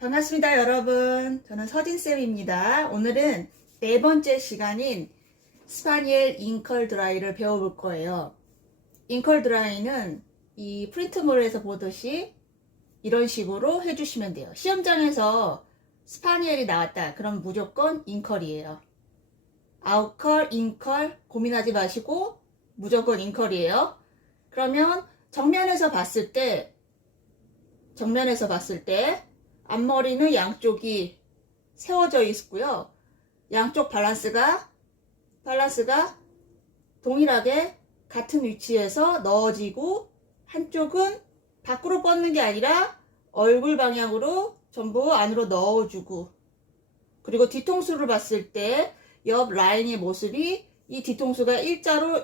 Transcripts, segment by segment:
반갑습니다, 여러분. 저는 서진쌤입니다. 오늘은 네 번째 시간인 스파니엘 잉컬 드라이를 배워볼 거예요. 잉컬 드라이는 이 프린트물에서 보듯이 이런 식으로 해주시면 돼요. 시험장에서 스파니엘이 나왔다. 그럼 무조건 잉컬이에요. 아웃컬, 잉컬 고민하지 마시고 무조건 잉컬이에요. 그러면 정면에서 봤을 때 앞머리는 양쪽이 세워져 있고요. 양쪽 밸런스가 동일하게 같은 위치에서 넣어지고, 한쪽은 밖으로 뻗는 게 아니라 얼굴 방향으로 전부 안으로 넣어주고, 그리고 뒤통수를 봤을 때 옆 라인의 모습이 이 뒤통수가 일자로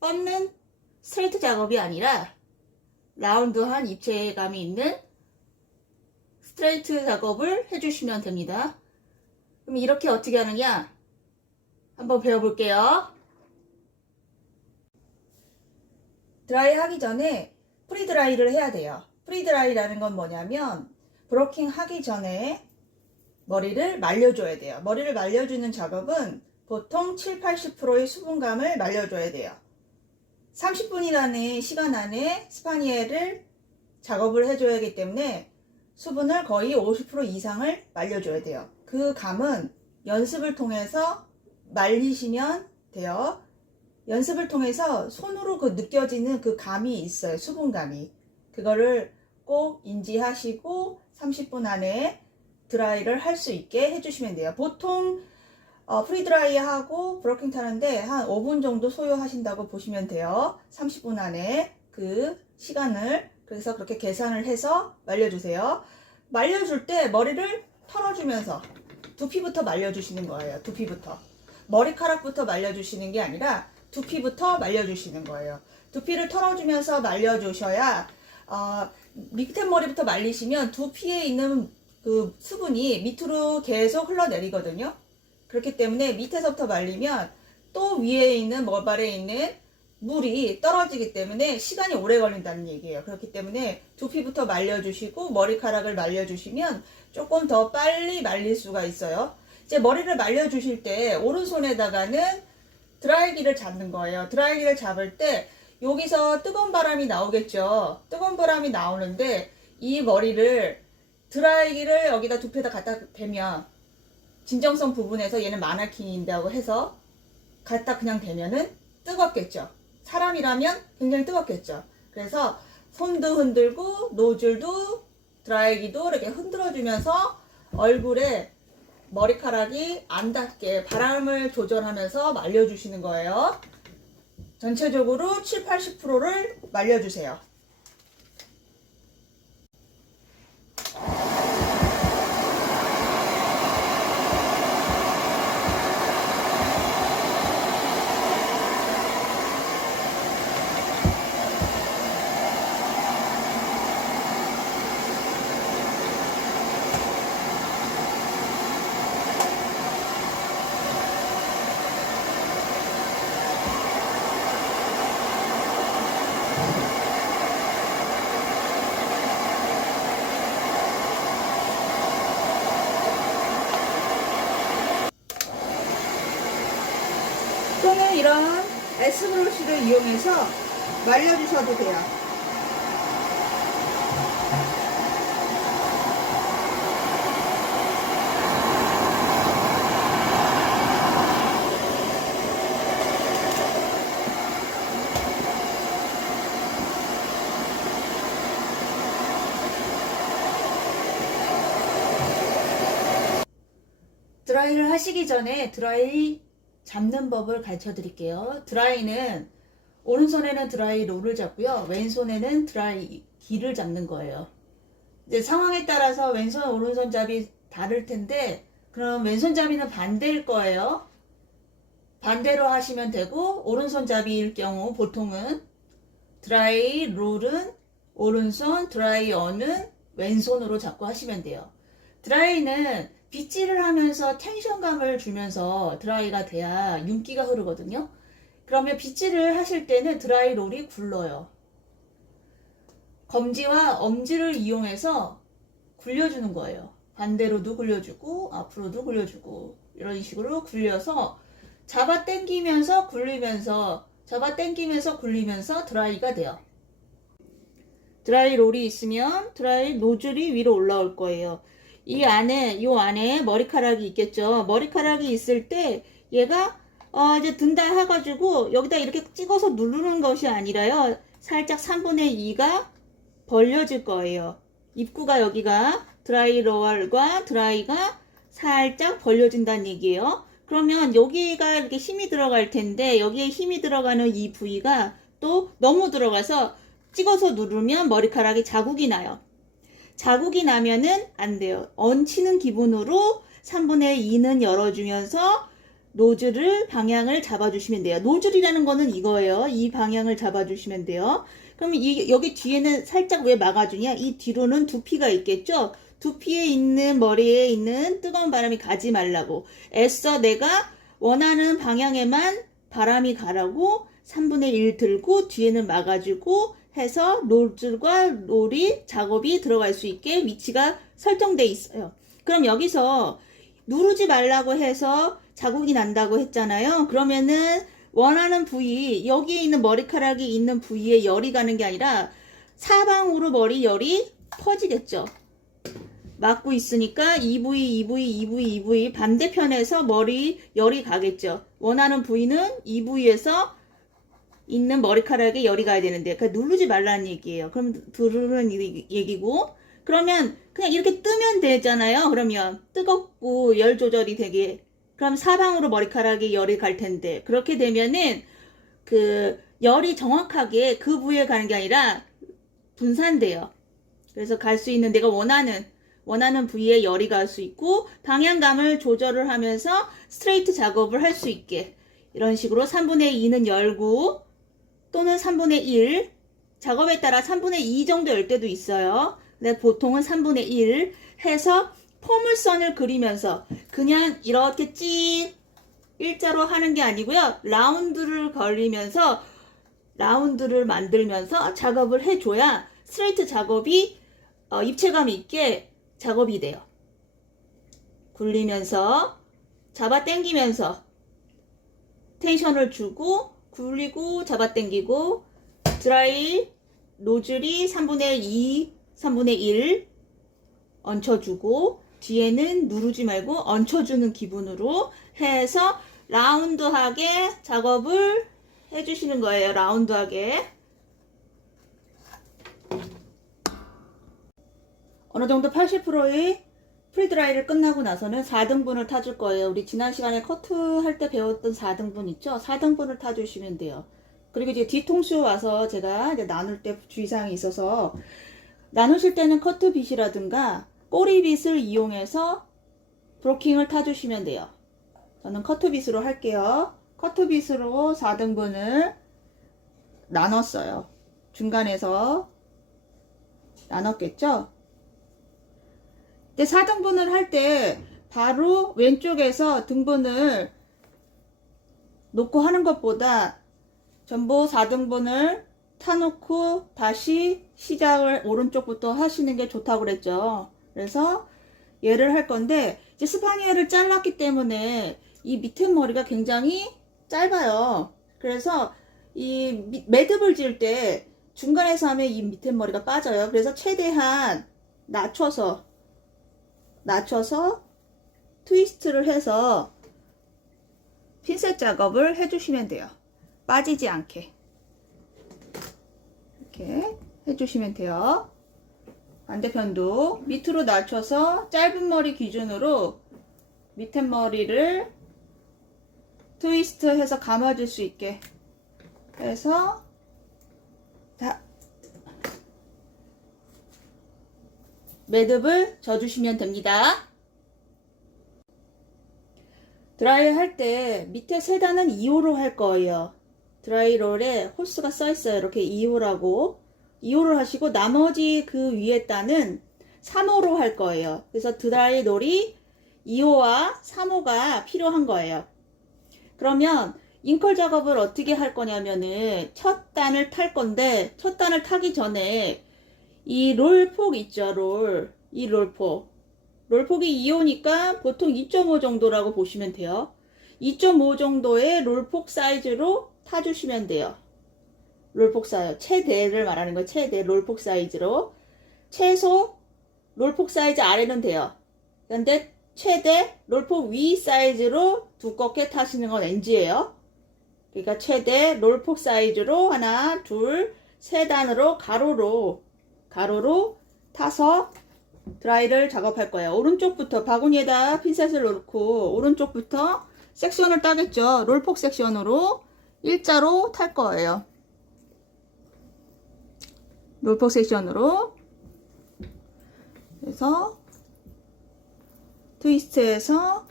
뻗는 스트레이트 작업이 아니라 라운드한 입체감이 있는 스트레이트 작업을 해주시면 됩니다. 그럼 이렇게 어떻게 하느냐 한번 배워볼게요. 드라이 하기 전에 프리드라이를 해야 돼요. 프리드라이라는 건 뭐냐면 브로킹 하기 전에 머리를 말려줘야 돼요. 머리를 말려주는 작업은 보통 7-80%의 수분감을 말려줘야 돼요. 30분이라는 시간 안에 스파니엘을 작업을 해줘야 하기 때문에 수분을 거의 50% 이상을 말려줘야 돼요. 그 감은 연습을 통해서 말리시면 돼요. 연습을 통해서 손으로 느껴지는 그 감이 있어요. 수분감이. 그거를 꼭 인지하시고 30분 안에 드라이를 할 수 있게 해주시면 돼요. 보통 프리드라이 하고 브로킹 타는데 한 5분 정도 소요하신다고 보시면 돼요. 30분 안에 그 시간을. 그래서 그렇게 계산을 해서 말려주세요. 말려줄 때 머리를 털어주면서 두피부터 말려주시는 거예요. 두피부터. 머리카락부터 말려주시는 게 아니라 두피부터 말려주시는 거예요. 두피를 털어주면서 말려주셔야 밑에 머리부터 말리시면 두피에 있는 그 수분이 밑으로 계속 흘러내리거든요. 그렇기 때문에 밑에서부터 말리면 또 위에 있는 머발에 있는 물이 떨어지기 때문에 시간이 오래 걸린다는 얘기예요. 그렇기 때문에 두피부터 말려주시고 머리카락을 말려주시면 조금 더 빨리 말릴 수가 있어요. 이제 머리를 말려주실 때 오른손에다가는 드라이기를 잡는 거예요. 드라이기를 잡을 때 여기서 뜨거운 바람이 나오겠죠. 뜨거운 바람이 나오는데 이 머리를 드라이기를 여기다 두피에다 갖다 대면 진정성 부분에서 얘는 마나킹인다고 해서 갖다 그냥 대면은 뜨겁겠죠. 사람이라면 굉장히 뜨겁겠죠. 그래서 손도 흔들고 노즐도 드라이기도 이렇게 흔들어주면서 얼굴에 머리카락이 안 닿게 바람을 조절하면서 말려주시는 거예요. 전체적으로 7-80%를 말려주세요. 또는 이런 S브러쉬를 이용해서 말려주셔도 돼요. 드라이를 하시기 전에 드라이 잡는 법을 가르쳐 드릴게요. 드라이는 오른손에는 드라이 롤을 잡고요. 왼손에는 드라이 기를 잡는 거예요. 이제 상황에 따라서 왼손 오른손잡이 다를 텐데 그럼 왼손잡이는 반대일 거예요. 반대로 하시면 되고 오른손잡이일 경우 보통은 드라이 롤은 오른손, 드라이 언은 왼손으로 잡고 하시면 돼요. 드라이는 빗질을 하면서 텐션감을 주면서 드라이가 돼야 윤기가 흐르거든요. 그러면 빗질을 하실 때는 드라이 롤이 굴러요. 검지와 엄지를 이용해서 굴려주는 거예요. 반대로도 굴려주고 앞으로도 굴려주고 이런 식으로 굴려서 잡아 당기면서 굴리면서 잡아 당기면서 굴리면서 드라이가 돼요. 드라이 롤이 있으면 드라이 노즐이 위로 올라올 거예요. 이 안에 머리카락이 있겠죠. 머리카락이 있을 때 얘가 이제 든다 해가지고 여기다 이렇게 찍어서 누르는 것이 아니라요. 살짝 3분의 2가 벌려질 거예요. 입구가 여기가 드라이럴과 드라이가 살짝 벌려진다는 얘기예요. 그러면 여기가 이렇게 힘이 들어갈 텐데 여기에 힘이 들어가는 이 부위가 또 너무 들어가서 찍어서 누르면 머리카락이 자국이 나요. 자국이 나면은 안 돼요. 얹히는 기분으로 3분의 2는 열어주면서 노즐을 방향을 잡아주시면 돼요. 노즐이라는 거는 이거예요. 이 방향을 잡아주시면 돼요. 그럼 여기 뒤에는 살짝 왜 막아주냐? 이 뒤로는 두피가 있겠죠? 두피에 있는 머리에 있는 뜨거운 바람이 가지 말라고. 애써 내가 원하는 방향에만 바람이 가라고 3분의 1 들고 뒤에는 막아주고 해서 노즐과 롤이 작업이 들어갈 수 있게 위치가 설정돼 있어요. 그럼 여기서 누르지 말라고 해서 자국이 난다고 했잖아요. 그러면은 원하는 부위, 여기에 있는 머리카락이 있는 부위에 열이 가는 게 아니라 사방으로 머리 열이 퍼지겠죠. 막고 있으니까 이 부위 반대편에서 머리 열이 가겠죠. 원하는 부위는 이 부위에서 있는 머리카락에 열이 가야 되는데 그러니까 누르지 말라는 얘기예요. 그럼 누르는 얘기고 그러면 그냥 이렇게 뜨면 되잖아요. 그러면 뜨겁고 열 조절이 되게 그럼 사방으로 머리카락에 열이 갈 텐데 그렇게 되면은 그 열이 정확하게 그 부위에 가는 게 아니라 분산돼요. 그래서 갈 수 있는 내가 원하는 부위에 열이 갈 수 있고 방향감을 조절을 하면서 스트레이트 작업을 할 수 있게 이런 식으로 3분의 2는 열고 또는 3분의 1 작업에 따라 3분의 2 정도 열 때도 있어요. 근데 보통은 3분의 1 해서 포물선을 그리면서 그냥 이렇게 찍 일자로 하는 게 아니고요. 라운드를 걸리면서 라운드를 만들면서 작업을 해줘야 스트레이트 작업이 입체감 있게 작업이 돼요. 굴리면서 잡아 당기면서 텐션을 주고 굴리고 잡아 당기고 드라이 노즐이 3분의 2, 3분의 1 얹혀주고 뒤에는 누르지 말고 얹혀주는 기분으로 해서 라운드하게 작업을 해주시는 거예요. 라운드하게. 어느 정도 80%의 프리드라이를 끝나고 나서는 4등분을 타줄 거예요. 우리 지난 시간에 커트할 때 배웠던 4등분 있죠? 4등분을 타주시면 돼요. 그리고 이제 뒤통수 와서 제가 이제 나눌 때 주의사항이 있어서 나누실 때는 커트빗이라든가 꼬리빗을 이용해서 브로킹을 타주시면 돼요. 저는 커트빗으로 할게요. 커트빗으로 4등분을 나눴어요. 중간에서 나눴겠죠? 근데 4등분을 할 때 바로 왼쪽에서 등분을 놓고 하는 것보다 전부 4등분을 타놓고 다시 시작을 오른쪽부터 하시는 게 좋다고 그랬죠. 그래서 얘를 할 건데 이제 스파니엘을 잘랐기 때문에 이 밑에 머리가 굉장히 짧아요. 그래서 이 매듭을 지을 때 중간에서 하면 이 밑에 머리가 빠져요. 그래서 최대한 낮춰서 트위스트를 해서 핀셋 작업을 해주시면 돼요. 빠지지 않게 이렇게 해주시면 돼요. 반대편도 밑으로 낮춰서 짧은 머리 기준으로 밑에 머리를 트위스트 해서 감아줄 수 있게 해서 매듭을 져주시면 됩니다. 드라이 할 때 밑에 세 단은 2호로 할 거예요. 드라이롤에 호스가 써 있어요. 이렇게 2호라고 2호를 하시고 나머지 그 위에 단은 3호로 할 거예요. 그래서 드라이롤이 2호와 3호가 필요한 거예요. 그러면 잉컬 작업을 어떻게 할 거냐면은 첫 단을 탈 건데 첫 단을 타기 전에 이 롤폭 있죠. 이 롤폭 롤폭이 2호니까 보통 2.5 정도라고 보시면 돼요. 2.5 정도의 롤폭 사이즈로 타주시면 돼요. 롤폭 사이즈, 최대를 말하는 거예요. 최대 롤폭 사이즈로. 최소 롤폭 사이즈 아래는 돼요. 근데 최대 롤폭 위 사이즈로 두껍게 타시는 건 NG예요. 그러니까 최대 롤폭 사이즈로 하나, 둘, 세 단으로 가로로 타서 드라이를 작업할 거예요. 오른쪽부터 바구니에다 핀셋을 놓고 오른쪽부터 섹션을 따겠죠. 롤폭 섹션으로 일자로 탈 거예요. 롤폭 섹션으로. 그래서 트위스트해서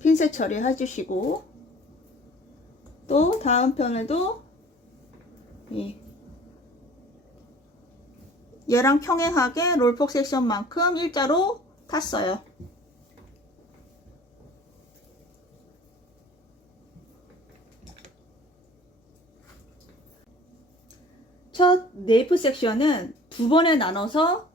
핀셋 처리해 주시고, 또 다음 편에도 얘랑 평행하게 롤폭 섹션만큼 일자로 탔어요. 첫 네이프 섹션은 두 번에 나눠서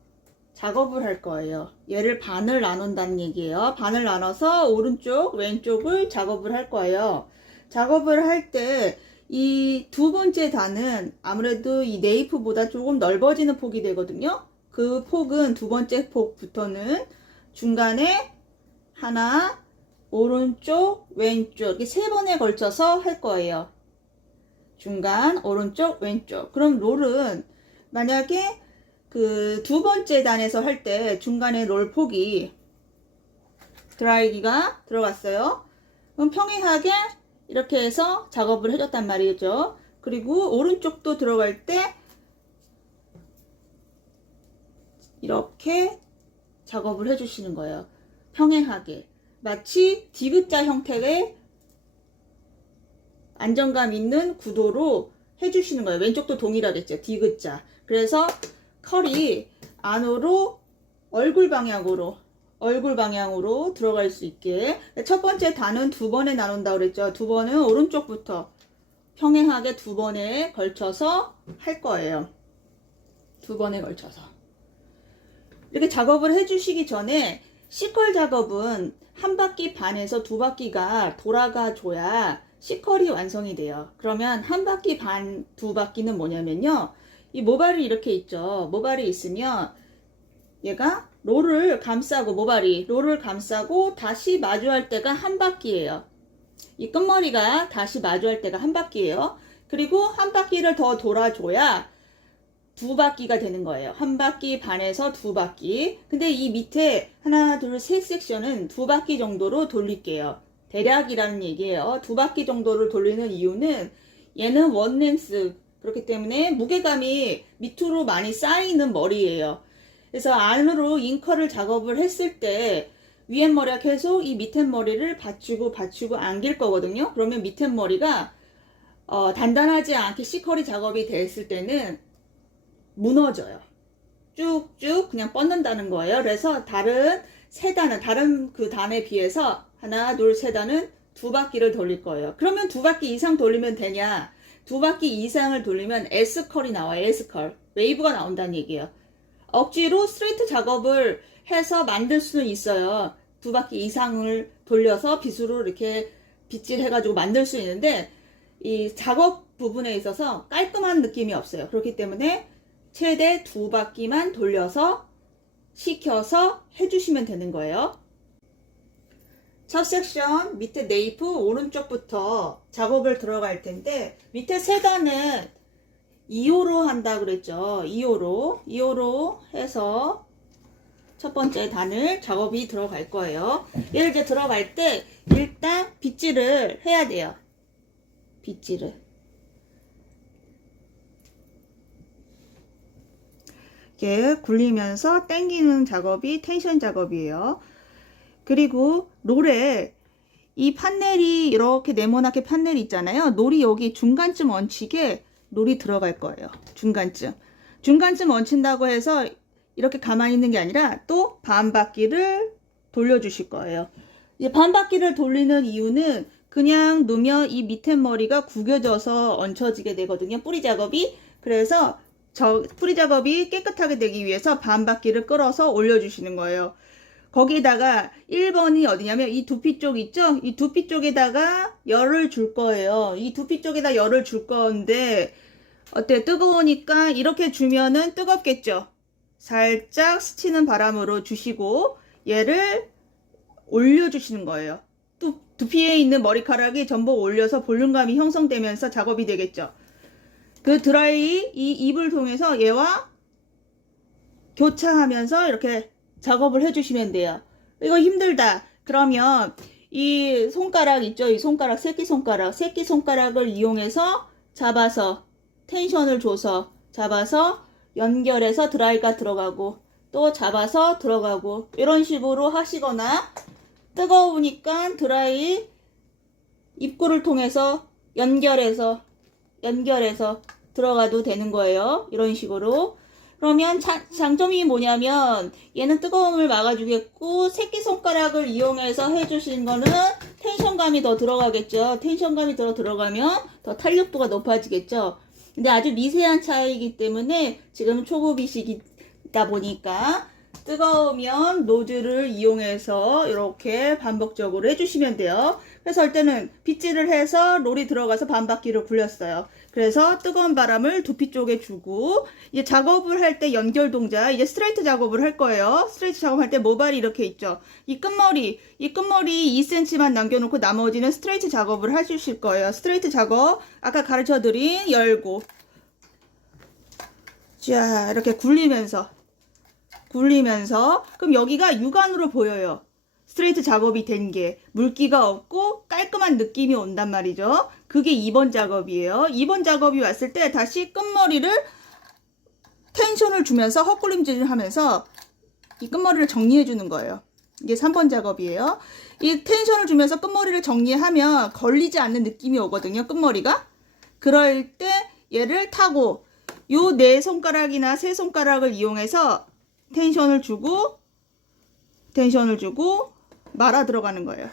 작업을 할 거예요. 얘를 반을 나눈다는 얘기예요. 반을 나눠서 오른쪽, 왼쪽을 작업을 할 거예요. 작업을 할 때 이 두 번째 단은 아무래도 이 네이프보다 조금 넓어지는 폭이 되거든요. 그 폭은 두 번째 폭부터는 중간에 하나, 오른쪽, 왼쪽 이렇게 세 번에 걸쳐서 할 거예요. 중간, 오른쪽, 왼쪽. 그럼 롤은 만약에 그 두 번째 단에서 할 때 중간에 롤 폭이 드라이기가 들어갔어요. 그럼 평행하게 이렇게 해서 작업을 해줬단 말이죠. 그리고 오른쪽도 들어갈 때 이렇게 작업을 해주시는 거예요. 평행하게. 마치 디귿자 형태의 안정감 있는 구도로 해주시는 거예요. 왼쪽도 동일하겠죠. 디귿자. 그래서 컬이 안으로 얼굴 방향으로 들어갈 수 있게. 첫 번째 단은 두 번에 나눈다고 그랬죠. 두 번은 오른쪽부터 평행하게 두 번에 걸쳐서 할 거예요. 두 번에 걸쳐서. 이렇게 작업을 해주시기 전에 C컬 작업은 한 바퀴 반에서 두 바퀴가 돌아가 줘야 C컬이 완성이 돼요. 그러면 한 바퀴 반, 두 바퀴는 뭐냐면요. 이 모발이 이렇게 있죠. 모발이 있으면 얘가 롤을 감싸고, 롤을 감싸고 다시 마주할 때가 한 바퀴예요. 이 끝머리가 다시 마주할 때가 한 바퀴예요. 그리고 한 바퀴를 더 돌아줘야 두 바퀴가 되는 거예요. 한 바퀴 반에서 두 바퀴. 근데 이 밑에 하나, 둘, 셋 섹션은 두 바퀴 정도로 돌릴게요. 대략이라는 얘기예요. 두 바퀴 정도를 돌리는 이유는 얘는 원렌스, 그렇기 때문에 무게감이 밑으로 많이 쌓이는 머리예요. 그래서 안으로 잉커를 작업을 했을 때 위에 머리가 계속 이 밑에 머리를 받치고 안길 거거든요. 그러면 밑에 머리가 단단하지 않게 C컬이 작업이 됐을 때는 무너져요. 쭉쭉 그냥 뻗는다는 거예요. 그래서 다른 그 단에 비해서 하나, 둘, 세 단은 두 바퀴를 돌릴 거예요. 그러면 두 바퀴 이상 돌리면 되냐? 두 바퀴 이상을 돌리면 S컬이 나와요. S컬. 웨이브가 나온다는 얘기예요. 억지로 스트레이트 작업을 해서 만들 수는 있어요. 두 바퀴 이상을 돌려서 빗으로 이렇게 빗질해가지고 만들 수 있는데 이 작업 부분에 있어서 깔끔한 느낌이 없어요. 그렇기 때문에 최대 두 바퀴만 돌려서 식혀서 해주시면 되는 거예요. 첫 섹션 밑에 네이프 오른쪽부터 작업을 들어갈 텐데 밑에 세 단은 2호로 한다 그랬죠. 2호로 해서 첫 번째 단을 작업이 들어갈 거예요. 얘를 이제 들어갈 때 일단 빗질을 해야 돼요. 빗질을. 이렇게 굴리면서 당기는 작업이 텐션 작업이에요. 그리고 롤에 이 판넬이 이렇게 네모나게 판넬이 있잖아요. 롤이 여기 중간쯤 얹히게 롤이 들어갈 거예요. 중간쯤 얹힌다고 해서 이렇게 가만히 있는 게 아니라 또 반 바퀴를 돌려주실 거예요. 이제 반 바퀴를 돌리는 이유는 그냥 놓으면 이 밑에 머리가 구겨져서 얹혀지게 되거든요. 뿌리 작업이. 그래서 뿌리 작업이 깨끗하게 되기 위해서 반바퀴를 끌어서 올려주시는 거예요. 거기다가 1번이 어디냐면 이 두피 쪽 있죠? 이 두피 쪽에다가 열을 줄 거예요. 이 두피 쪽에다 열을 줄 건데 어때요? 뜨거우니까 이렇게 주면은 뜨겁겠죠? 살짝 스치는 바람으로 주시고 얘를 올려주시는 거예요. 두피에 있는 머리카락이 전부 올려서 볼륨감이 형성되면서 작업이 되겠죠. 그 드라이 이 입을 통해서 얘와 교차하면서 이렇게 작업을 해주시면 돼요. 이거 힘들다. 그러면 이 손가락 있죠? 이 손가락, 새끼손가락을 이용해서 잡아서 텐션을 줘서 잡아서 연결해서 드라이가 들어가고 또 잡아서 들어가고 이런 식으로 하시거나 뜨거우니까 드라이 입구를 통해서 연결해서 들어가도 되는 거예요. 이런 식으로. 그러면 장점이 뭐냐면 얘는 뜨거움을 막아주겠고 새끼손가락을 이용해서 해주시는 거는 텐션감이 더 들어가겠죠. 텐션감이 더 들어가면 더 탄력도가 높아지겠죠. 근데 아주 미세한 차이이기 때문에 지금 초급이시다 보니까 뜨거우면 노즐을 이용해서 이렇게 반복적으로 해주시면 돼요. 그래서 할 때는 빗질을 해서 롤이 들어가서 반바퀴를 굴렸어요. 그래서 뜨거운 바람을 두피 쪽에 주고 이제 작업을 할 때 연결 동작, 이제 스트레이트 작업을 할 거예요. 스트레이트 작업할 때 모발이 이렇게 있죠. 이 끝머리 2cm만 남겨놓고 나머지는 스트레이트 작업을 해주실 거예요. 스트레이트 작업 아까 가르쳐드린 열고 자 이렇게 굴리면서 그럼 여기가 육안으로 보여요. 스트레이트 작업이 된 게 물기가 없고 깔끔한 느낌이 온단 말이죠. 그게 2번 작업이에요. 2번 작업이 왔을 때 다시 끝머리를 텐션을 주면서 헛굴림질을 하면서 이 끝머리를 정리해 주는 거예요. 이게 3번 작업이에요. 이 텐션을 주면서 끝머리를 정리하면 걸리지 않는 느낌이 오거든요. 끝머리가. 그럴 때 얘를 타고 요 네 손가락이나 세 손가락을 이용해서 텐션을 주고 말아 들어가는 거예요.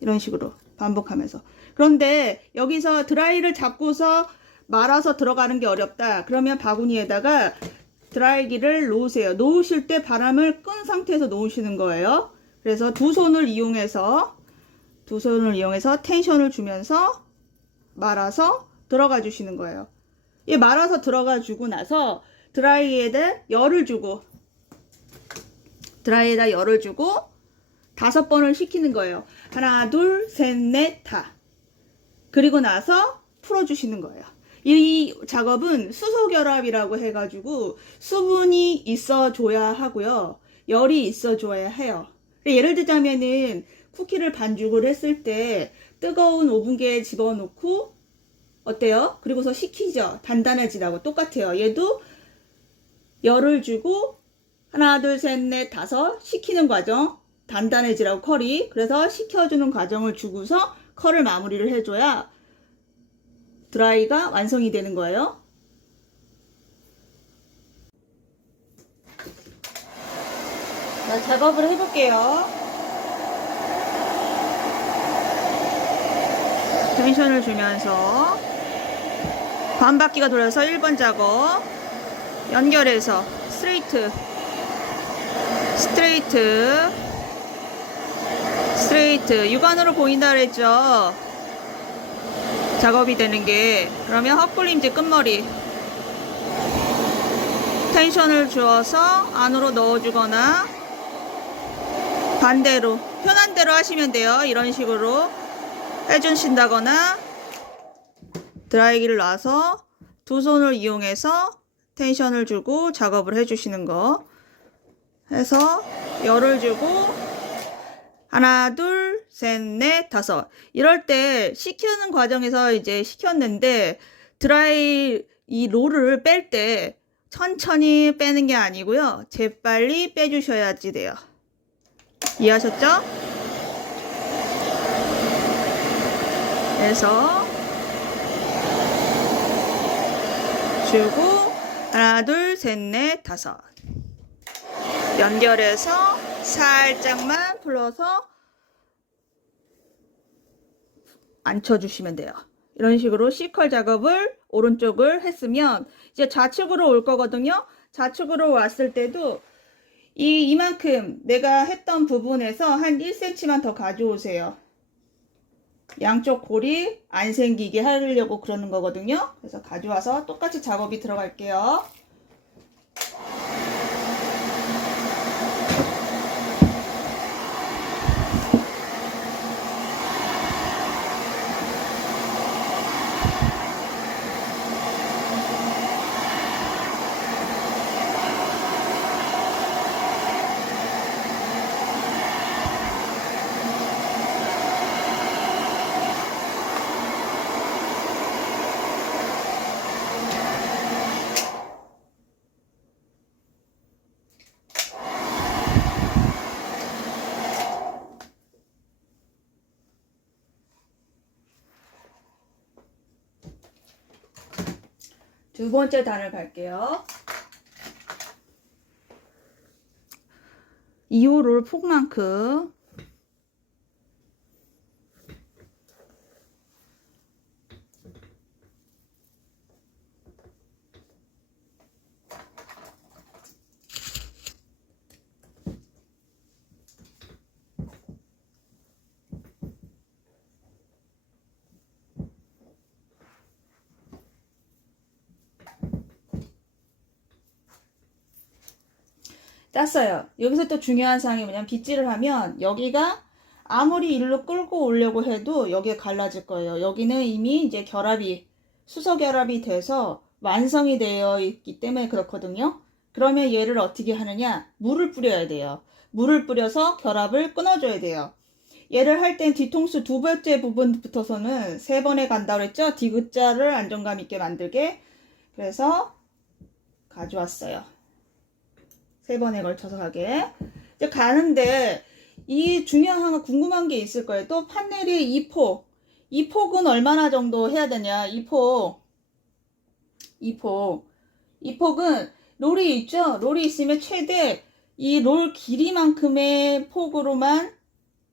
이런 식으로 반복하면서. 그런데 여기서 드라이를 잡고서 말아서 들어가는 게 어렵다. 그러면 바구니에다가 드라이기를 놓으세요. 놓으실 때 바람을 끈 상태에서 놓으시는 거예요. 그래서 두 손을 이용해서 텐션을 주면서 말아서 들어가 주시는 거예요. 이 말아서 들어가 주고 나서 드라이에다 열을 주고 5번을 시키는 거예요. 하나, 둘, 셋, 넷, 다. 그리고 나서 풀어주시는 거예요. 이 작업은 수소결합이라고 해가지고 수분이 있어줘야 하고요. 열이 있어줘야 해요. 예를 들자면은 쿠키를 반죽을 했을 때 뜨거운 오븐기에 집어넣고 어때요? 그리고서 식히죠. 단단해지라고 똑같아요. 얘도 열을 주고 하나, 둘, 셋, 넷, 다섯 식히는 과정 단단해지라고 컬이 그래서 식혀주는 과정을 주고서 컬을 마무리를 해줘야 드라이가 완성이 되는 거예요. 자, 작업을 해볼게요. 텐션을 주면서 반바퀴가 돌아서 1번 작업 연결해서 스트레이트 육안으로 보인다 그랬죠. 작업이 되는 게. 그러면 헛굴림질 끝머리 텐션을 주어서 안으로 넣어주거나 반대로 편한 대로 하시면 돼요. 이런 식으로 해주신다거나 드라이기를 놔서 두 손을 이용해서 텐션을 주고 작업을 해주시는 거 해서 열을 주고 하나, 둘, 셋, 넷, 다섯. 이럴 때 식히는 과정에서 이제 식혔는데 드라이 이 롤을 뺄 때 천천히 빼는 게 아니고요. 재빨리 빼주셔야지 돼요. 이해하셨죠? 그래서 주고 하나, 둘, 셋, 넷, 다섯. 연결해서 살짝만 풀어서 앉혀주시면 돼요. 이런 식으로 C컬 작업을 오른쪽을 했으면 이제 좌측으로 올 거거든요. 좌측으로 왔을 때도 이만큼 내가 했던 부분에서 한 1cm만 더 가져오세요. 양쪽 골이 안 생기게 하려고 그러는 거거든요. 그래서 가져와서 똑같이 작업이 들어갈게요. 두 번째 단을 갈게요. 2호 롤 폭만큼 땄어요. 여기서 또 중요한 사항이 뭐냐면 빗질을 하면 여기가 아무리 일로 끌고 오려고 해도 여기에 갈라질 거예요. 여기는 이미 이제 결합이 수소 결합이 돼서 완성이 되어 있기 때문에 그렇거든요. 그러면 얘를 어떻게 하느냐? 물을 뿌려야 돼요. 물을 뿌려서 결합을 끊어줘야 돼요. 얘를 할 땐 뒤통수 두 번째 부분부터서는 3번에 간다고 했죠? 디귿자를 안정감 있게 만들게. 그래서 가져왔어요. 3번에 걸쳐서 가게. 이제 가는데 이 중요한 궁금한 게 있을 거예요. 또 판넬이 이 폭은 얼마나 정도 해야 되냐? 이 폭은 롤이 있죠? 롤이 있으면 최대 이 롤 길이만큼의 폭으로만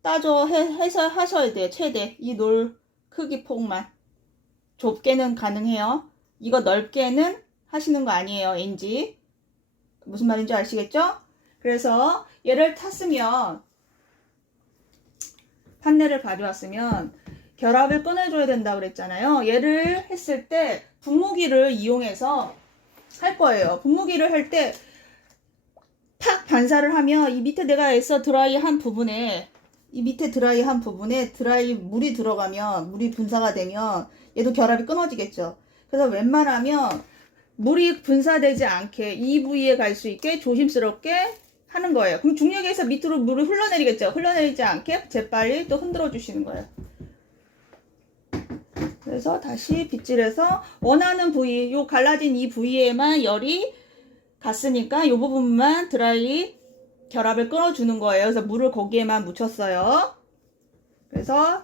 해서 하셔야 돼요. 최대 이 롤 크기 폭만. 좁게는 가능해요. 이거 넓게는 하시는 거 아니에요. NG. 무슨 말인지 아시겠죠? 그래서 얘를 탔으면 판넬을 가져왔으면 결합을 끊어줘야 된다고 그랬잖아요. 얘를 했을 때 분무기를 이용해서 할 거예요. 분무기를 할 때 팍 반사를 하면 이 밑에 내가 애써 드라이한 부분에 이 밑에 드라이한 부분에 물이 들어가면 물이 분사가 되면 얘도 결합이 끊어지겠죠. 그래서 웬만하면 물이 분사되지 않게 이 부위에 갈 수 있게 조심스럽게 하는 거예요. 그럼 중력에서 밑으로 물을 흘러내리겠죠. 흘러내리지 않게 재빨리 또 흔들어 주시는 거예요. 그래서 다시 빗질해서 원하는 부위, 요 갈라진 이 부위에만 열이 갔으니까 요 부분만 드라이 결합을 끊어주는 거예요. 그래서 물을 거기에만 묻혔어요. 그래서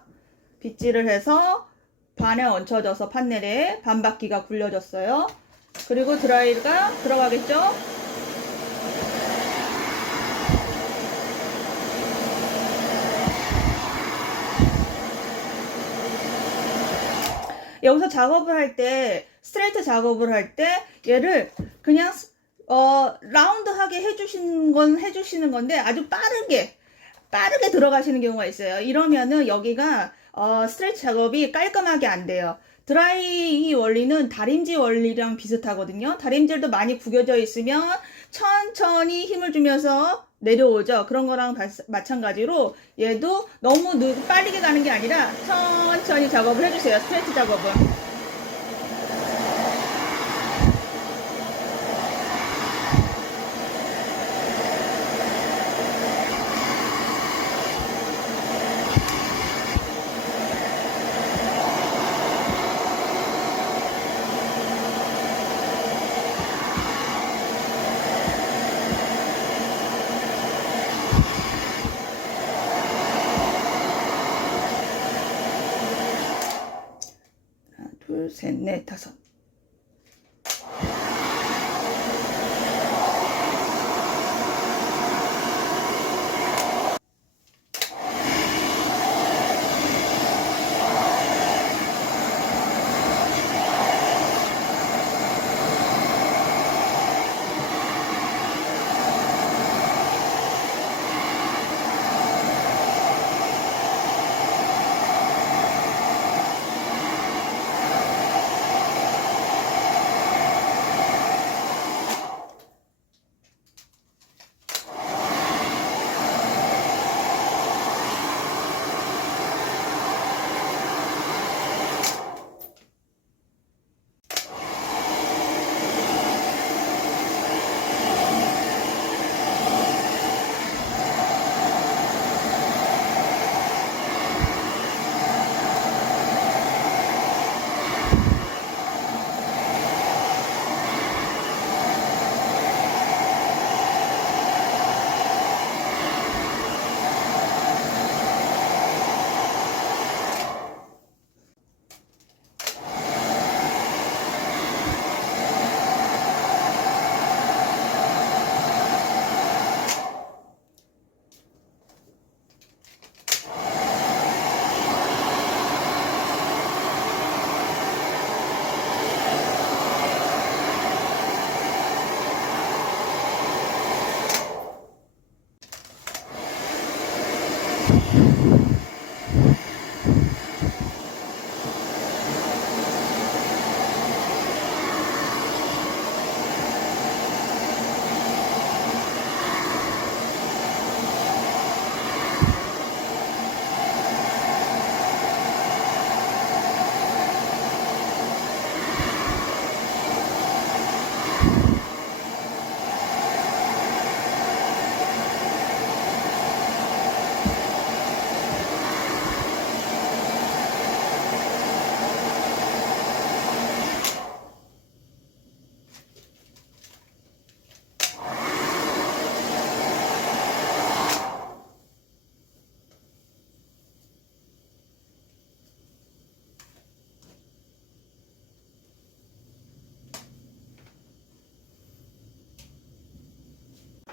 빗질을 해서 반에 얹혀져서 판넬에 반바퀴가 굴려졌어요. 그리고 드라이가 들어가겠죠? 여기서 작업을 할 때, 스트레이트 작업을 할 때 얘를 그냥 라운드하게 해주시는 건데 아주 빠르게 들어가시는 경우가 있어요. 이러면은 여기가 스트레이트 작업이 깔끔하게 안 돼요. 드라이 원리는 다림질 원리랑 비슷하거든요. 다림질도 많이 구겨져 있으면 천천히 힘을 주면서 내려오죠. 그런 거랑 마찬가지로 얘도 너무 빠르게 가는 게 아니라 천천히 작업을 해주세요. 스트레이트 작업은. 둘, 셋, 넷, 다섯.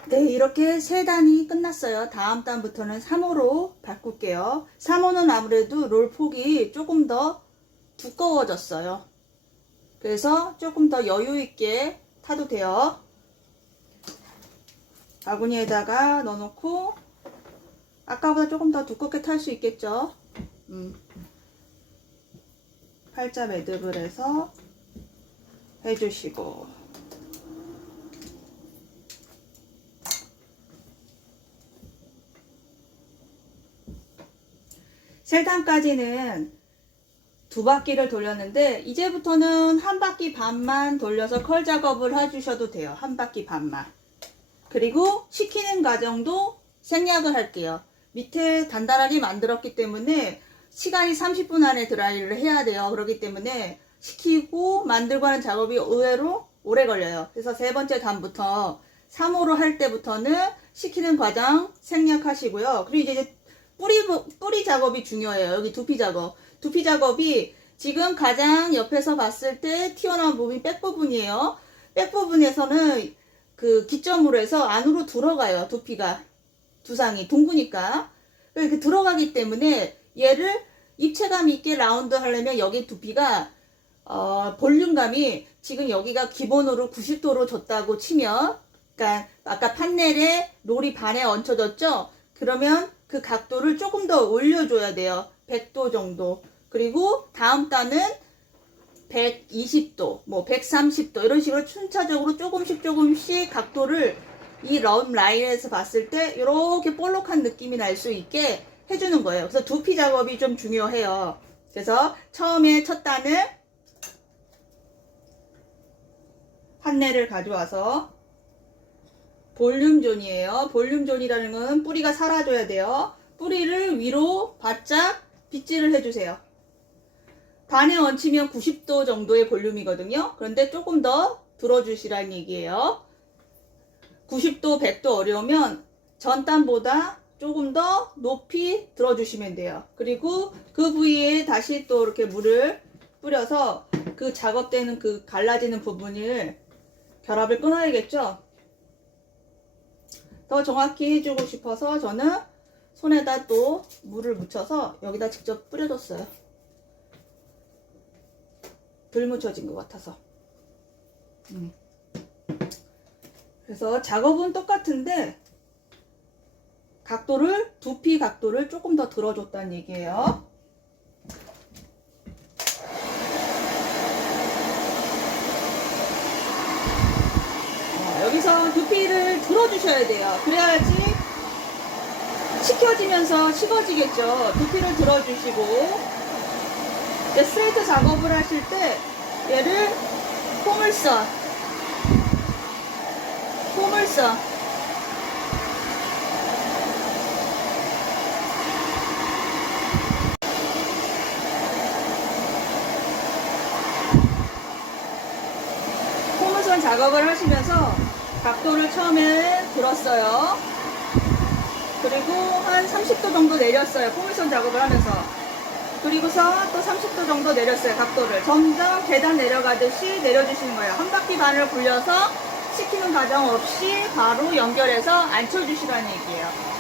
네, 이렇게 세 단이 끝났어요. 다음 단부터는 3호로 바꿀게요. 3호는 아무래도 롤 폭이 조금 더 두꺼워졌어요. 그래서 조금 더 여유 있게 타도 돼요. 바구니에다가 넣어놓고 아까보다 조금 더 두껍게 탈 수 있겠죠. 팔자 매듭을 해서 해주시고, 셀단까지는 2바퀴를 돌렸는데 이제부터는 1바퀴 반만 돌려서 컬 작업을 해주셔도 돼요. 1바퀴 반만. 그리고 식히는 과정도 생략을 할게요. 밑에 단단하게 만들었기 때문에 시간이 30분 안에 드라이를 해야 돼요. 그렇기 때문에 식히고 만들고 하는 작업이 의외로 오래 걸려요. 그래서 세 번째 단부터 3호로 할 때부터는 식히는 과정 생략하시고요. 그리고 이제 뿌리 작업이 중요해요. 여기 두피 작업. 두피 작업이 지금 가장 옆에서 봤을 때 튀어나온 부분이 백 부분이에요. 백 부분에서는 그 기점으로 해서 안으로 들어가요. 두피가. 두상이 둥그니까. 이렇게 들어가기 때문에 얘를 입체감 있게 라운드 하려면 여기 두피가 볼륨감이 지금 여기가 기본으로 90도로 줬다고 치면, 그러니까 아까 판넬에 롤이 반에 얹혀졌죠? 그러면 그 각도를 조금 더 올려줘야 돼요. 100도 정도. 그리고 다음 단은 120도, 뭐 130도 이런 식으로 순차적으로 조금씩 각도를 이 럼 라인에서 봤을 때 이렇게 볼록한 느낌이 날 수 있게 해주는 거예요. 그래서 두피 작업이 좀 중요해요. 그래서 처음에 첫 단을 판넬을 가져와서 볼륨존이에요. 볼륨존이라는 건 뿌리가 살아줘야 돼요. 뿌리를 위로 바짝 빗질을 해주세요. 반에 얹히면 90도 정도의 볼륨이거든요. 그런데 조금 더 들어주시라는 얘기예요. 90도, 100도 어려우면 전 단보다 조금 더 높이 들어주시면 돼요. 그리고 그 부위에 다시 또 이렇게 물을 뿌려서 그 작업되는 그 갈라지는 부분을 결합을 끊어야겠죠. 더 정확히 해주고 싶어서 저는 손에다 또 물을 묻혀서 여기다 직접 뿌려줬어요. 덜 묻혀진 것 같아서. 그래서 작업은 똑같은데 각도를, 두피 각도를 조금 더 들어줬다는 얘기예요. 여기서 두피를 들어주셔야 돼요. 그래야지 식혀지면서 식어지겠죠. 두피를 들어주시고, 스트레이트 작업을 하실 때 얘를 폼을 써. 포물선 작업을 하시면서 각도를 처음에 들었어요. 그리고 한 30도 정도 내렸어요. 포물선 작업을 하면서. 그리고서 또 30도 정도 내렸어요. 각도를. 점점 계단 내려가듯이 내려주시는 거예요. 한 바퀴 반을 굴려서 식히는 과정 없이 바로 연결해서 앉혀주시라는 얘기예요.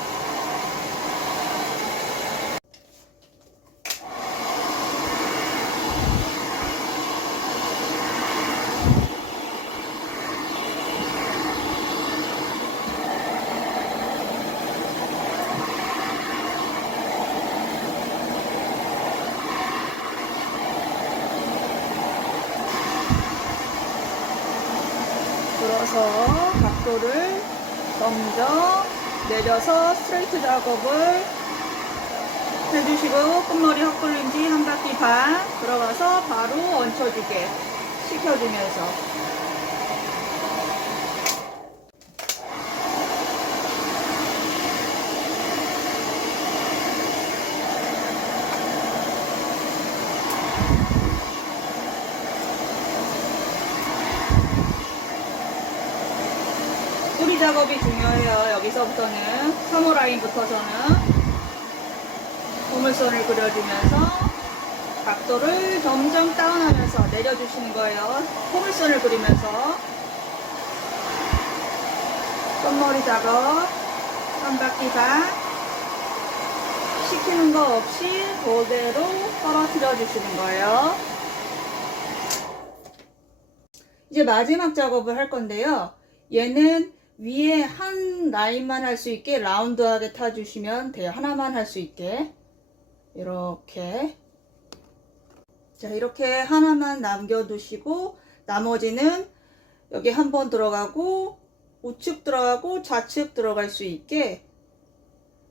들어서 각도를 점점 내려서 스트레이트 작업을 해주시고, 끝머리 헛굴린 뒤 한 바퀴 반 들어가서 바로 얹혀주게 식혀주면서. 뿌리 작업이 중요해요. 여기서부터는 3호 라인부터서는 포물선을 그려주면서 각도를 점점 다운하면서 내려주시는 거예요. 포물선을 그리면서. 손머리 작업 한 바퀴 반 식히는 거 없이 그대로 떨어뜨려 주시는 거예요. 이제 마지막 작업을 할 건데요. 얘는 위에 한 라인만 할 수 있게 라운드하게 타주시면 돼요. 하나만 할 수 있게. 이렇게. 자, 이렇게 하나만 남겨두시고 나머지는 여기 한 번 들어가고 우측 들어가고 좌측 들어갈 수 있게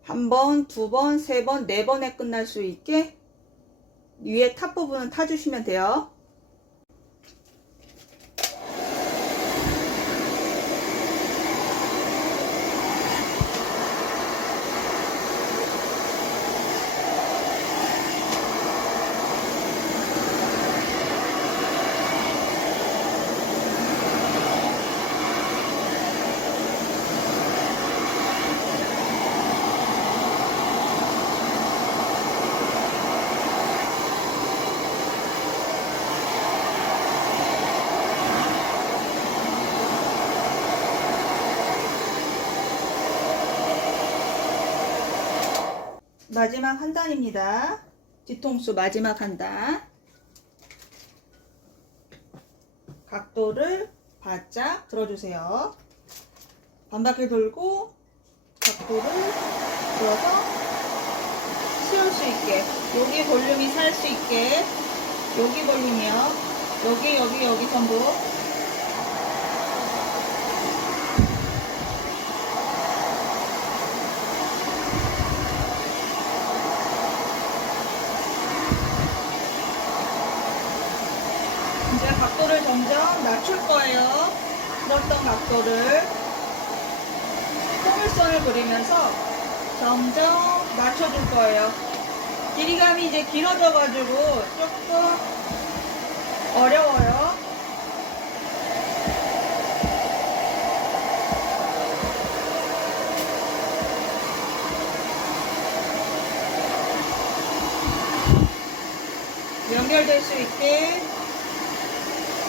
한 번, 두 번, 세 번, 네 번에 끝날 수 있게 위에 탑 부분은 타주시면 돼요. 마지막 한 단입니다. 뒤통수 마지막 한 단. 각도를 바짝 들어주세요. 반바퀴 돌고 각도를 들어서 세울 수 있게, 여기 볼륨이 살 수 있게, 여기 볼륨이요. 여기 전부. 이제 각도를 점점 낮출 거예요. 들었던 각도를 포물선을 그리면서 점점 낮춰줄 거예요. 길이감이 이제 길어져 가지고 조금 어려워요. 연결될 수 있게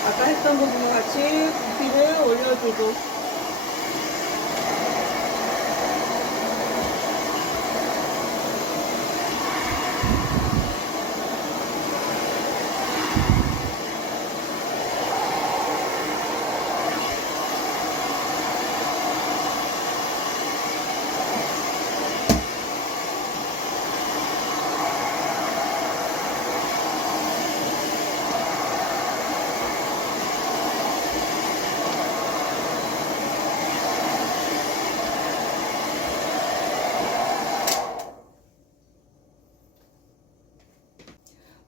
아까 했던 부분과 같이 부피를 올려주고,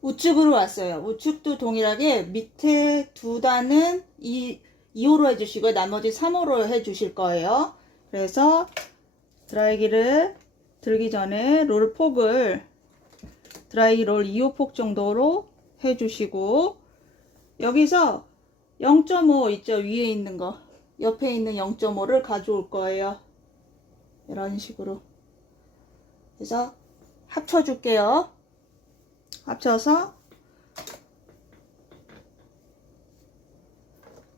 우측으로 왔어요. 우측도 동일하게 밑에 두 단은 2호로 해주시고 나머지 3호로 해주실 거예요. 그래서 드라이기를 들기 전에 롤 폭을 드라이기 롤 2호 폭 정도로 해주시고, 여기서 0.5 있죠? 위에 있는 거, 옆에 있는 0.5를 가져올 거예요. 이런 식으로 그래서 합쳐줄게요. 합쳐서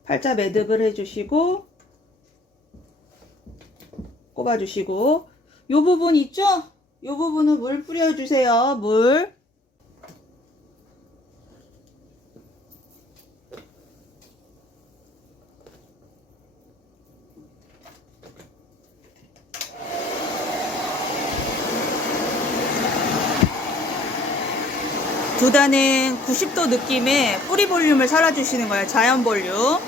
팔자 매듭을 해주시고 꼽아주시고, 요 부분 있죠? 요 부분은 물 뿌려주세요. 물. 두 단은 90도 느낌의 뿌리 볼륨을 살아주시는 거예요. 자연 볼륨.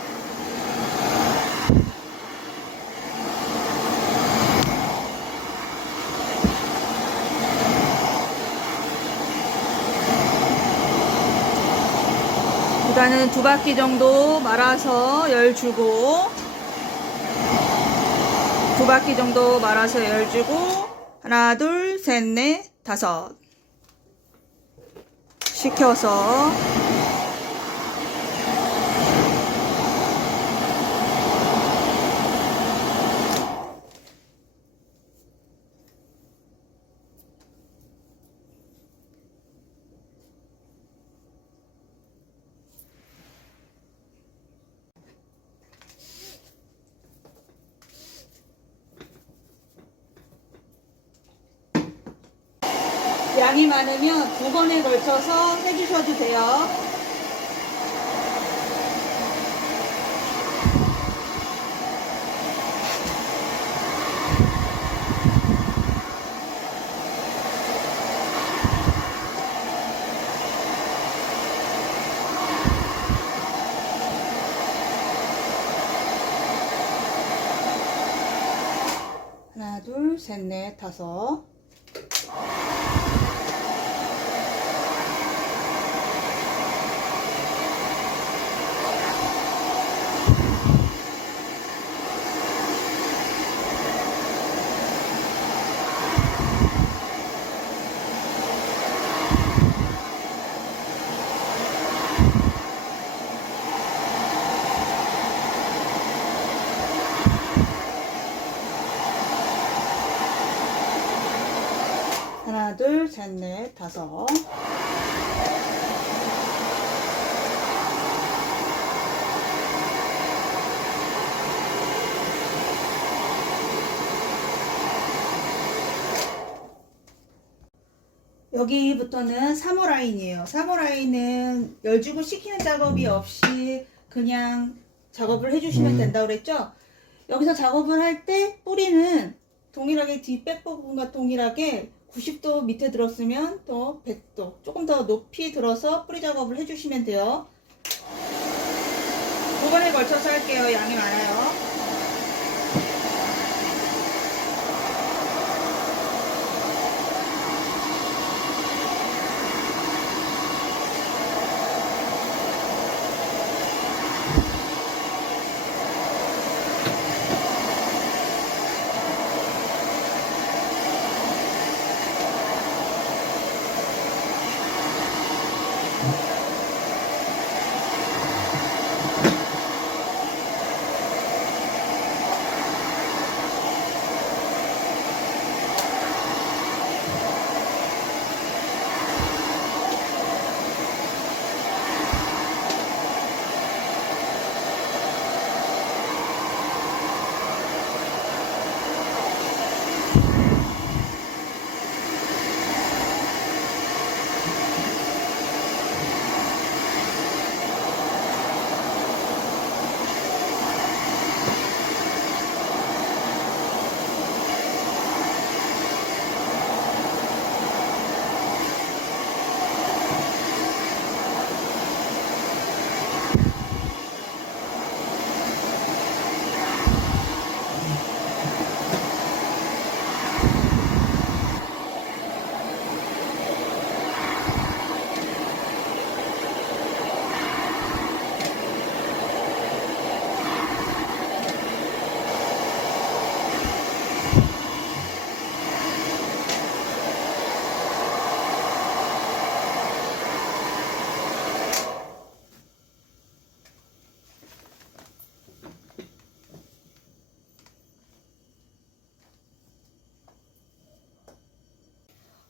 두 단은 두 바퀴 정도 말아서 열 주고, 두 바퀴 정도 말아서 열 주고, 하나, 둘, 셋, 넷, 다섯. 식혀서 양이 많으면 2번에 걸쳐서 해주셔도 돼요. 하나, 둘, 셋, 넷, 다섯. 하나, 둘, 셋, 넷, 다섯. 여기부터는 3호 라인이에요. 3호 라인은 열주고 시키는 작업이 없이 그냥 작업을 해주시면 된다고 그랬죠? 여기서 작업을 할 때 뿌리는 동일하게 뒷백 부분과 동일하게 90도 밑에 들었으면 더 100도 조금 더 높이 들어서 뿌리 작업을 해주시면 돼요. 2번에 걸쳐서 할게요. 양이 많아요.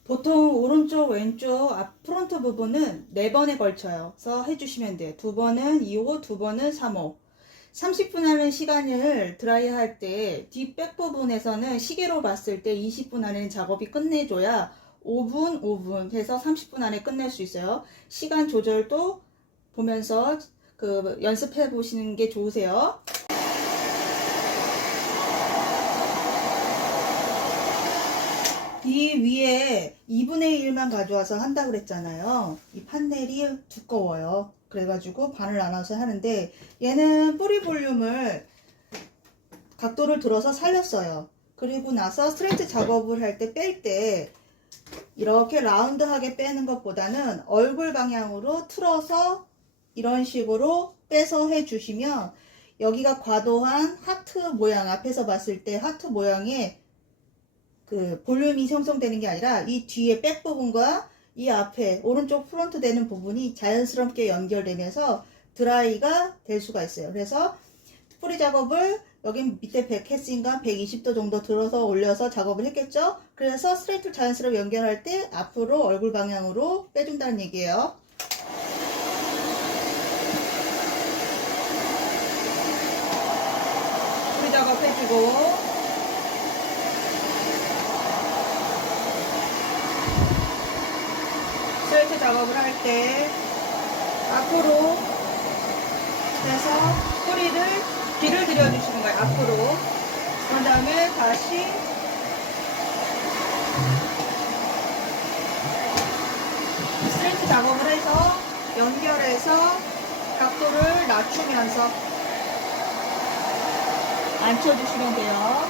보통 오른쪽 왼쪽 앞 프론트 부분은 4번에 걸쳐서 해주시면 돼요. 2번은 2호, 2번은 3호. 30분 하는 시간을 드라이 할 때 뒷백 부분에서는 시계로 봤을 때 20분 안에 작업이 끝내줘야 5분 해서 30분 안에 끝낼 수 있어요. 시간 조절도 보면서 연습해 보시는 게 좋으세요. 이 위에 2분의 1만 가져와서 한다 그랬잖아요. 이 판넬이 두꺼워요. 그래가지고 반을 나눠서 하는데 얘는 뿌리 볼륨을 각도를 들어서 살렸어요. 그리고 나서 스트레이트 작업을 할 때 뺄 때 이렇게 라운드하게 빼는 것보다는 얼굴 방향으로 틀어서 이런 식으로 빼서 해주시면 여기가 과도한 하트 모양, 앞에서 봤을 때 하트 모양의 볼륨이 형성되는 게 아니라 이 뒤에 백 부분과 이 앞에 오른쪽 프론트 되는 부분이 자연스럽게 연결되면서 드라이가 될 수가 있어요. 그래서 뿌리 작업을 여기 밑에 100Hz인가 120도 정도 들어서 올려서 작업을 했겠죠. 그래서 스트레이트를 자연스럽게 연결할 때 앞으로 얼굴 방향으로 빼준다는 얘기예요. 뿌리 작업 해주고 작업을 할 때 앞으로 해서 뿌리를 길을 들여주시는 거예요. 앞으로. 그런 다음에 다시 스트레이트 작업을 해서 연결해서 각도를 낮추면서 앉혀주시면 돼요.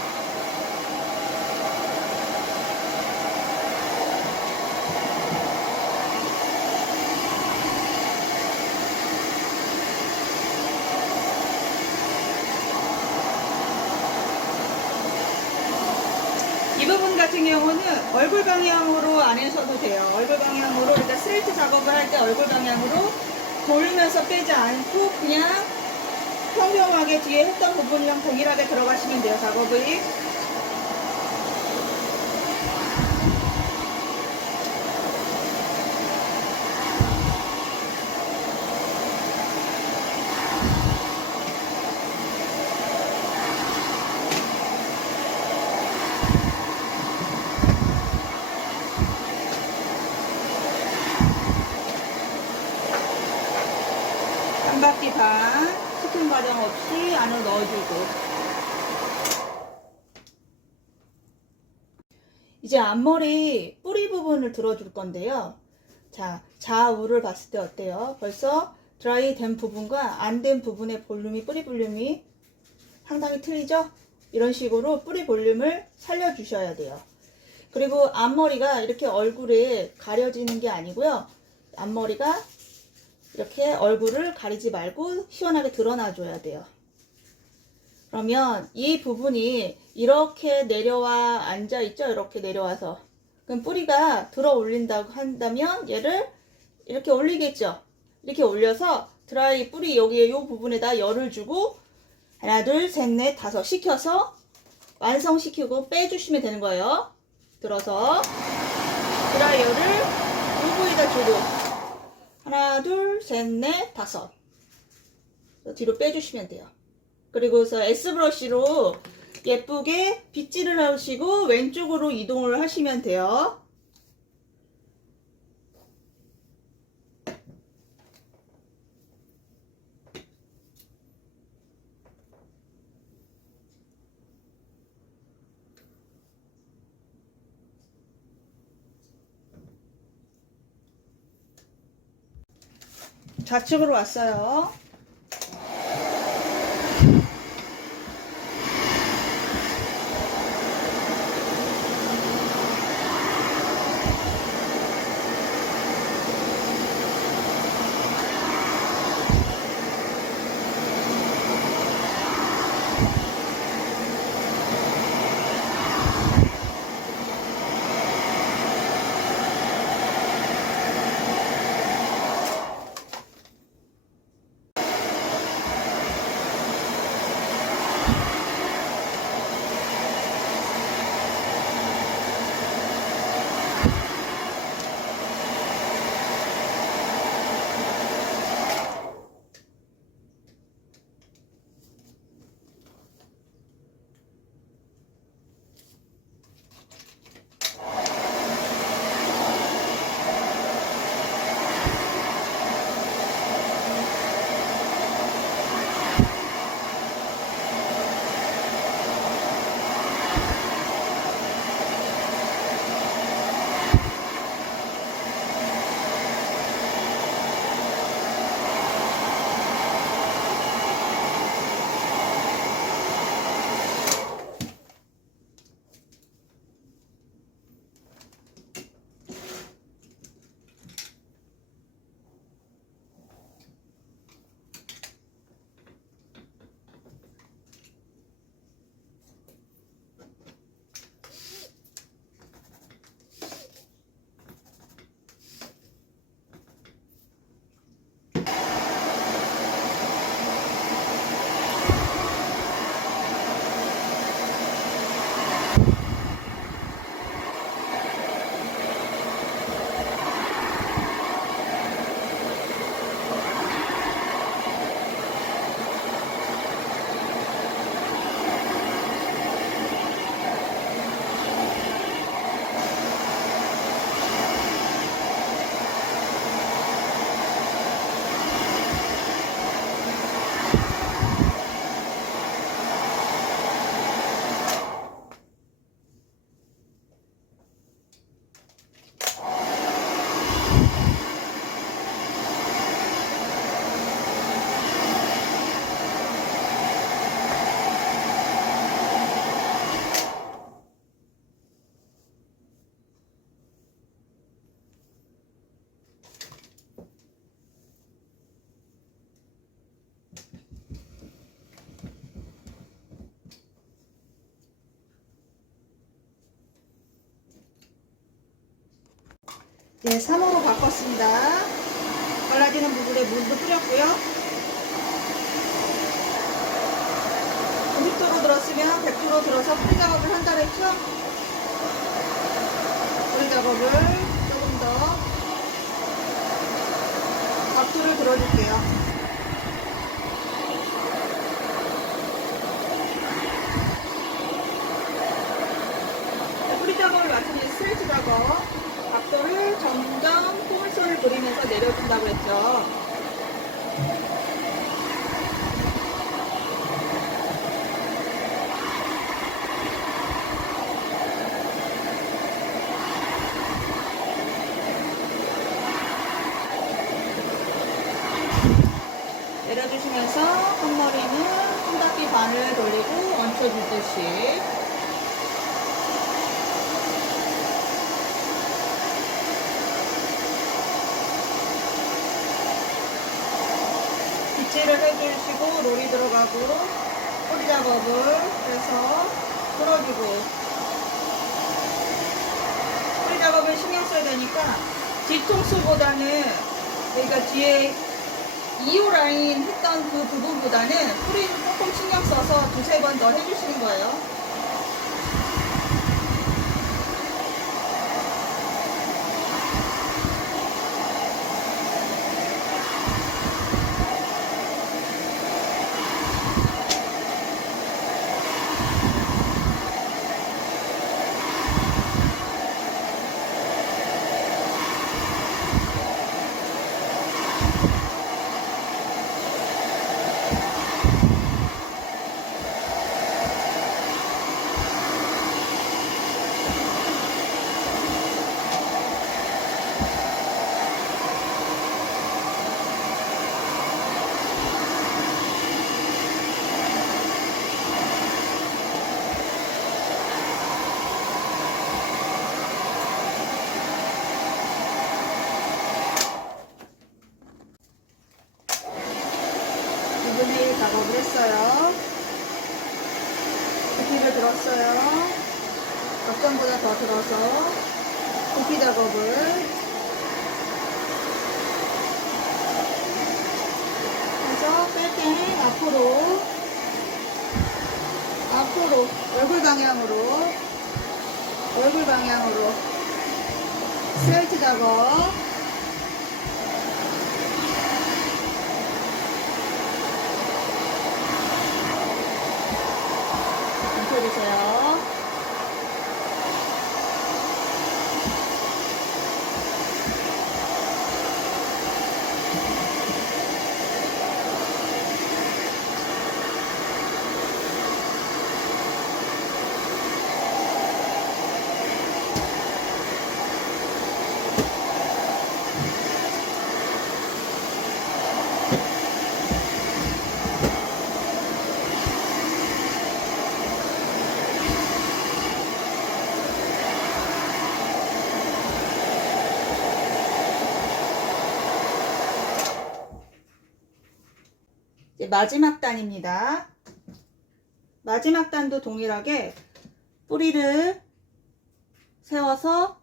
이 부분 같은 경우는 얼굴 방향으로 안 하셔도 돼요. 얼굴 방향으로, 그러니까 스트레이트 작업을 할 때 얼굴 방향으로 돌리면서 빼지 않고 그냥 평평하게 뒤에 했던 부분이랑 동일하게 들어가시면 돼요, 작업이. 한 바퀴 반 스팀 과정 없이 안으로 넣어주고. 이제 앞머리 뿌리 부분을 들어줄 건데요. 자, 좌우를 봤을 때 어때요? 벌써 드라이 된 부분과 안 된 부분의 볼륨이, 뿌리 볼륨이 상당히 틀리죠? 이런 식으로 뿌리 볼륨을 살려주셔야 돼요. 그리고 앞머리가 이렇게 얼굴에 가려지는 게 아니고요. 앞머리가 이렇게 얼굴을 가리지 말고 시원하게 드러나 줘야 돼요. 그러면 이 부분이 이렇게 내려와 앉아 있죠? 이렇게 내려와서. 그럼 뿌리가 들어 올린다고 한다면 얘를 이렇게 올리겠죠? 이렇게 올려서 드라이 뿌리 여기에 이 부분에다 열을 주고 하나, 둘, 셋, 넷, 다섯 시켜서 완성시키고 빼주시면 되는 거예요. 들어서 드라이어를 이 부위에다 주고 하나, 둘, 셋, 넷, 다섯. 뒤로 빼주시면 돼요. 그리고서 S브러쉬로 예쁘게 빗질을 하시고 왼쪽으로 이동을 하시면 돼요. 좌측으로 왔어요. 이제 3호로 바꿨습니다. 갈라지는 부분에 물도 뿌렸고요. 90도로 들었으면 100도로 들어서 뿌리 작업을 한다 그랬죠? 뿌리 작업을 조금 더 각도를 들어줄게요. 뿌리 작업을 마친 뒤 스트레치 작업, 각도를 점점 포물선을 그리면서 내려준다고 했죠. 내려주시면서 끝머리는 손바퀴 반을 돌리고 얹혀주듯이 빗질을 해주시고 롤이 들어가고 뿌리 작업을 해서 풀어주고 뿌리 작업을 신경 써야 되니까 뒤통수보다는 그러니까 뒤에 2호 라인 했던 그 부분보다는 뿌리는 조금 신경 써서 두세 번 더 해주시는 거예요. 작업을 했어요. 부피를 들었어요. 적정보다 더 들어서 부피 작업을 해서 백행 앞으로 얼굴 방향으로 스트레이트 작업 해주세요. 이제 마지막 단입니다. 마지막 단도 동일하게 뿌리를 세워서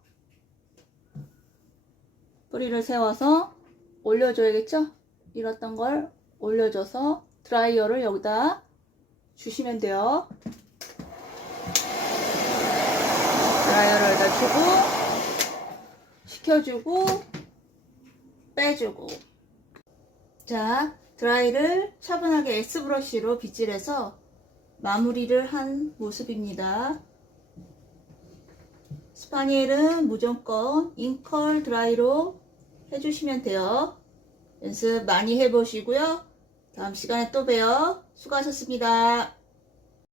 올려줘야겠죠? 잃었던 걸 올려줘서 드라이어를 여기다 주시면 돼요. 드라이어를 여기다 주고 식혀주고 빼주고. 자, 드라이를 차분하게 S브러쉬로 빗질해서 마무리를 한 모습입니다. 스파니엘은 무조건 인컬 드라이로 해주시면 돼요. 연습 많이 해보시고요. 다음 시간에 또 봬요. 수고하셨습니다.